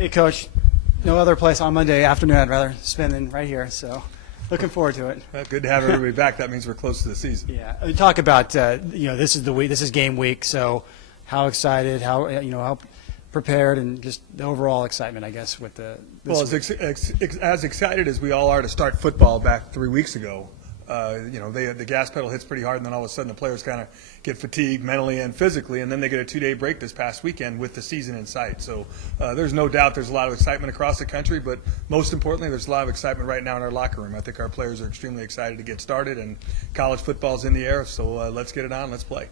Hey, Coach. No other place on Monday afternoon I'd rather spend than right here, so looking forward to it. Well, good to have everybody back. That means we're close to the season. Yeah, we talk about this is the week, this is game week, so how excited, how prepared, and just the overall excitement, I guess, with the. Well, as excited as we all are to start football back 3 weeks ago, the gas pedal hits pretty hard, and then all of a sudden the players kind of get fatigued mentally and physically, and then they get a 2-day break this past weekend with the season in sight. So there's no doubt there's a lot of excitement across the country, but most importantly, there's a lot of excitement right now in our locker room. I think our players are extremely excited to get started, and college football's in the air, so let's get it on, let's play.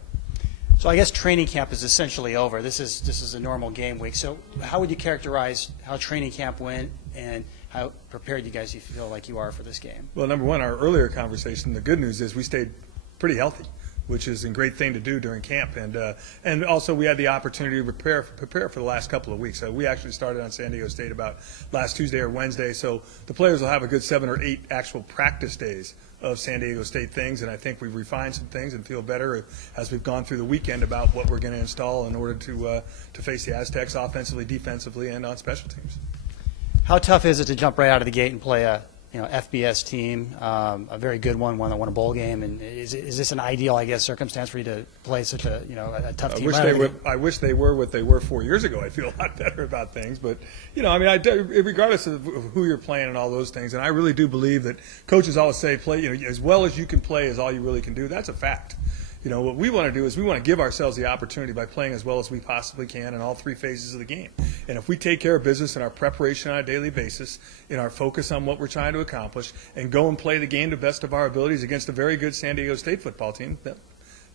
So I guess training camp is essentially over. This is a normal game week. So how would you characterize how training camp went, and how prepared you guys feel like you are for this game? Well, number one, our earlier conversation, the good news is we stayed pretty healthy, which is a great thing to do during camp. And also we had the opportunity to prepare for the last couple of weeks. We actually started on San Diego State about last Tuesday or Wednesday, so the players will have a good 7 or 8 actual practice days of San Diego State things, and I think we've refined some things and feel better as we've gone through the weekend about what we're going to install in order to face the Aztecs offensively, defensively, and on special teams. How tough is it to jump right out of the gate and play a FBS team, a very good one that won a bowl game? And is this an ideal, I guess, circumstance for you to play such a tough team? I wish they were what they were 4 years ago. I feel a lot better about things, but regardless of who you're playing and all those things, and I really do believe that coaches always say play as well as you can play is all you really can do. That's a fact. What we want to do is we want to give ourselves the opportunity by playing as well as we possibly can in all 3 phases of the game. And if we take care of business in our preparation on a daily basis, in our focus on what we're trying to accomplish, and go and play the game to the best of our abilities against a very good San Diego State football team,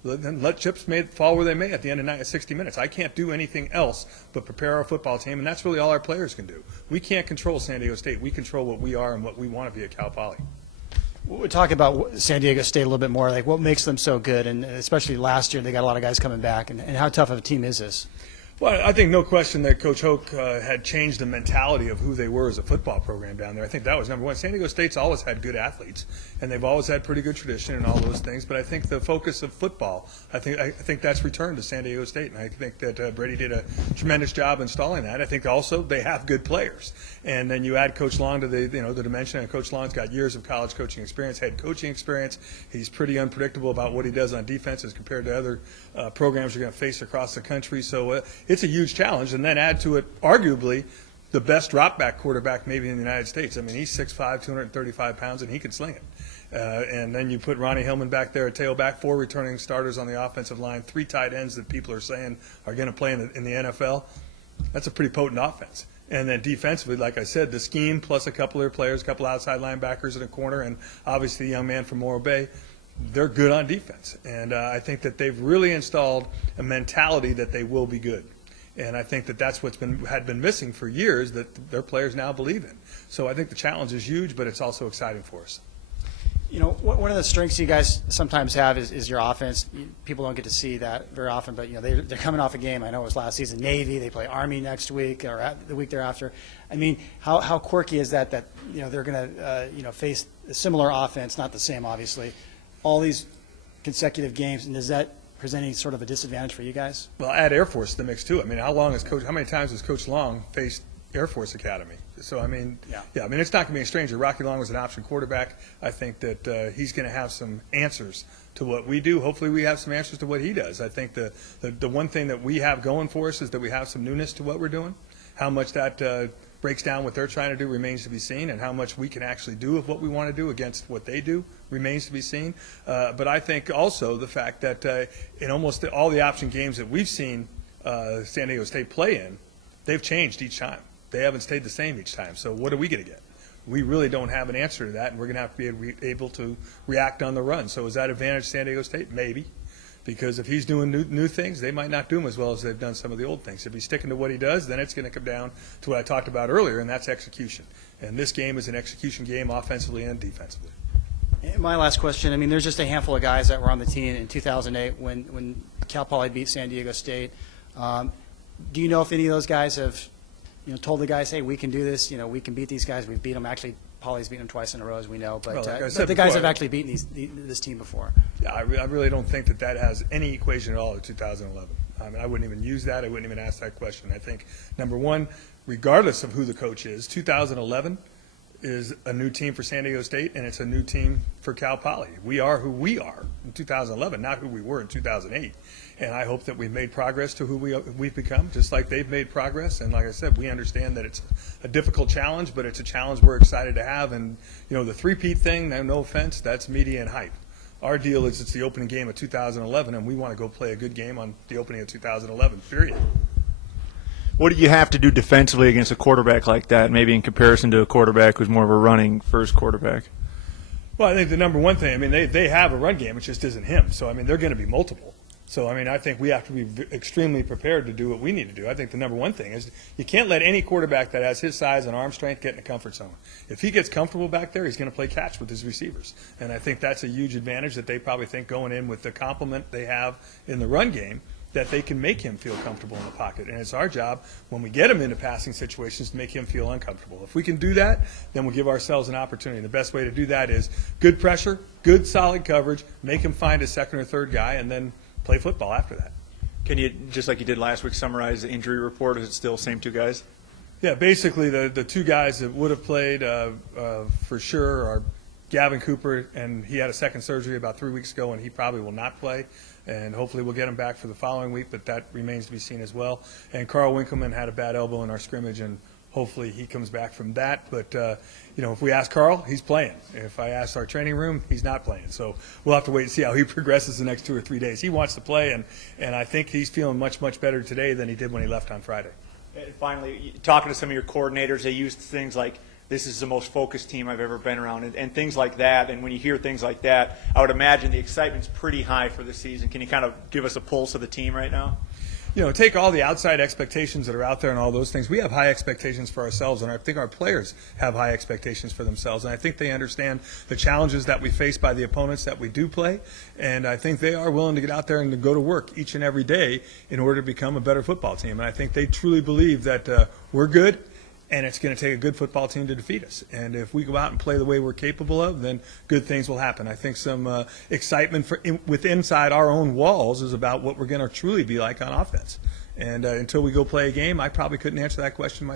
then let chips fall where they may at the end of 60 minutes. I can't do anything else but prepare our football team, and that's really all our players can do. We can't control San Diego State. We control what we are and what we want to be at Cal Poly. We'll talk about San Diego State a little bit more, like what makes them so good, and especially last year they got a lot of guys coming back, and how tough of a team is this? Well, I think no question that Coach Hoke had changed the mentality of who they were as a football program down there. I think that was number one. San Diego State's always had good athletes, and they've always had pretty good tradition and all those things. But I think the focus of football, I think that's returned to San Diego State, and I think that Brady did a tremendous job installing that. I think also they have good players, and then you add Coach Long to the dimension. And Coach Long's got years of college coaching experience, head coaching experience. He's pretty unpredictable about what he does on defense as compared to other programs you're going to face across the country. So it's a huge challenge, and then add to it arguably the best drop-back quarterback maybe in the United States. I mean, he's 6'5", 235 pounds, and he can sling it. And then you put Ronnie Hillman back there at tailback, 4 returning starters on the offensive line, 3 tight ends that people are saying are going to play in the NFL. That's a pretty potent offense. And then defensively, like I said, the scheme plus a couple of their players, a couple outside linebackers in a corner, and obviously the young man from Morro Bay, they're good on defense. And I think that they've really installed a mentality that they will be good. And I think that that's what's had been missing for years that their players now believe in. So I think the challenge is huge, but it's also exciting for us. One of the strengths you guys sometimes have is your offense. People don't get to see that very often, but they're coming off a game. I know it was last season, Navy. They play Army next week or the week thereafter. I mean, how quirky is that they're going to face a similar offense, not the same, obviously, all these consecutive games, and does that present any sort of a disadvantage for you guys? Well, add Air Force to the mix too. I mean, how many times has Coach Long faced Air Force Academy? So I mean, I mean, it's not going to be a stranger. Rocky Long was an option quarterback. I think that he's going to have some answers to what we do. Hopefully, we have some answers to what he does. I think the one thing that we have going for us is that we have some newness to what we're doing. How much that breaks down what they're trying to do remains to be seen, and how much we can actually do of what we want to do against what they do remains to be seen. But I think also the fact that in almost all the option games that we've seen San Diego State play in, they've changed each time. They haven't stayed the same each time. So what are we going to get? We really don't have an answer to that, and we're going to have to be able to react on the run. So is that advantage San Diego State? Maybe. Because if he's doing new things, they might not do them as well as they've done some of the old things. If he's sticking to what he does, then it's going to come down to what I talked about earlier, and that's execution. And this game is an execution game offensively and defensively. And my last question, I mean, there's just a handful of guys that were on the team in 2008 when Cal Poly beat San Diego State. Do you know if any of those guys have told the guys, hey, we can do this, we can beat these guys, we've beat them. Actually, Poly's beaten them twice in a row, as we know, but, well, like but the guys have actually beaten this team before. Yeah, I really don't think that has any equation at all in 2011. I wouldn't even use that. I wouldn't even ask that question. I think, number one, regardless of who the coach is, 2011 is a new team for San Diego State, and it's a new team for Cal Poly. We are who we are in 2011, not who we were in 2008. And I hope that we've made progress to who we've become, just like they've made progress. And like I said, we understand that it's a difficult challenge, but it's a challenge we're excited to have. And, you know, the three-peat thing, no offense, that's media and hype. Our deal is it's the opening game of 2011, and we want to go play a good game on the opening of 2011, period. What do you have to do defensively against a quarterback like that, maybe in comparison to a quarterback who's more of a running first quarterback? Well, I think the number one thing, I mean, they have a run game. It just isn't him. So, I mean, they're going to be multiple. So, I mean, I think we have to be extremely prepared to do what we need to do. I think the number one thing is you can't let any quarterback that has his size and arm strength get in a comfort zone. If he gets comfortable back there, he's going to play catch with his receivers. And I think that's a huge advantage that they probably think going in with the complement they have in the run game, that they can make him feel comfortable in the pocket. And it's our job, when we get him into passing situations, to make him feel uncomfortable. If we can do that, then we'll give ourselves an opportunity. The best way to do that is good pressure, good solid coverage, make him find a second or third guy, and then play football after that. Can you, just like you did last week, summarize the injury report? Is it still the same two guys? Yeah, basically the two guys that would have played for sure are Gavin Cooper, and he had a second surgery about 3 weeks ago, and he probably will not play. And hopefully we'll get him back for the following week, but that remains to be seen as well. And Carl Winkleman had a bad elbow in our scrimmage, and hopefully he comes back from that. But, you know, if we ask Carl, he's playing. If I ask our training room, he's not playing. So we'll have to wait and see how he progresses the next 2 or 3 days. He wants to play, and I think he's feeling much, much better today than he did when he left on Friday. And finally, talking to some of your coordinators, they used things like, this is the most focused team I've ever been around, and things like that. And when you hear things like that, I would imagine the excitement's pretty high for the season. Can you kind of give us a pulse of the team right now? You know, take all the outside expectations that are out there and all those things. We have high expectations for ourselves, and I think our players have high expectations for themselves. And I think they understand the challenges that we face by the opponents that we do play. And I think they are willing to get out there and to go to work each and every day in order to become a better football team. And I think they truly believe that we're good, and it's going to take a good football team to defeat us. And if we go out and play the way we're capable of, then good things will happen. I think some excitement with inside our own walls is about what we're going to truly be like on offense. And until we go play a game, I probably couldn't answer that question myself.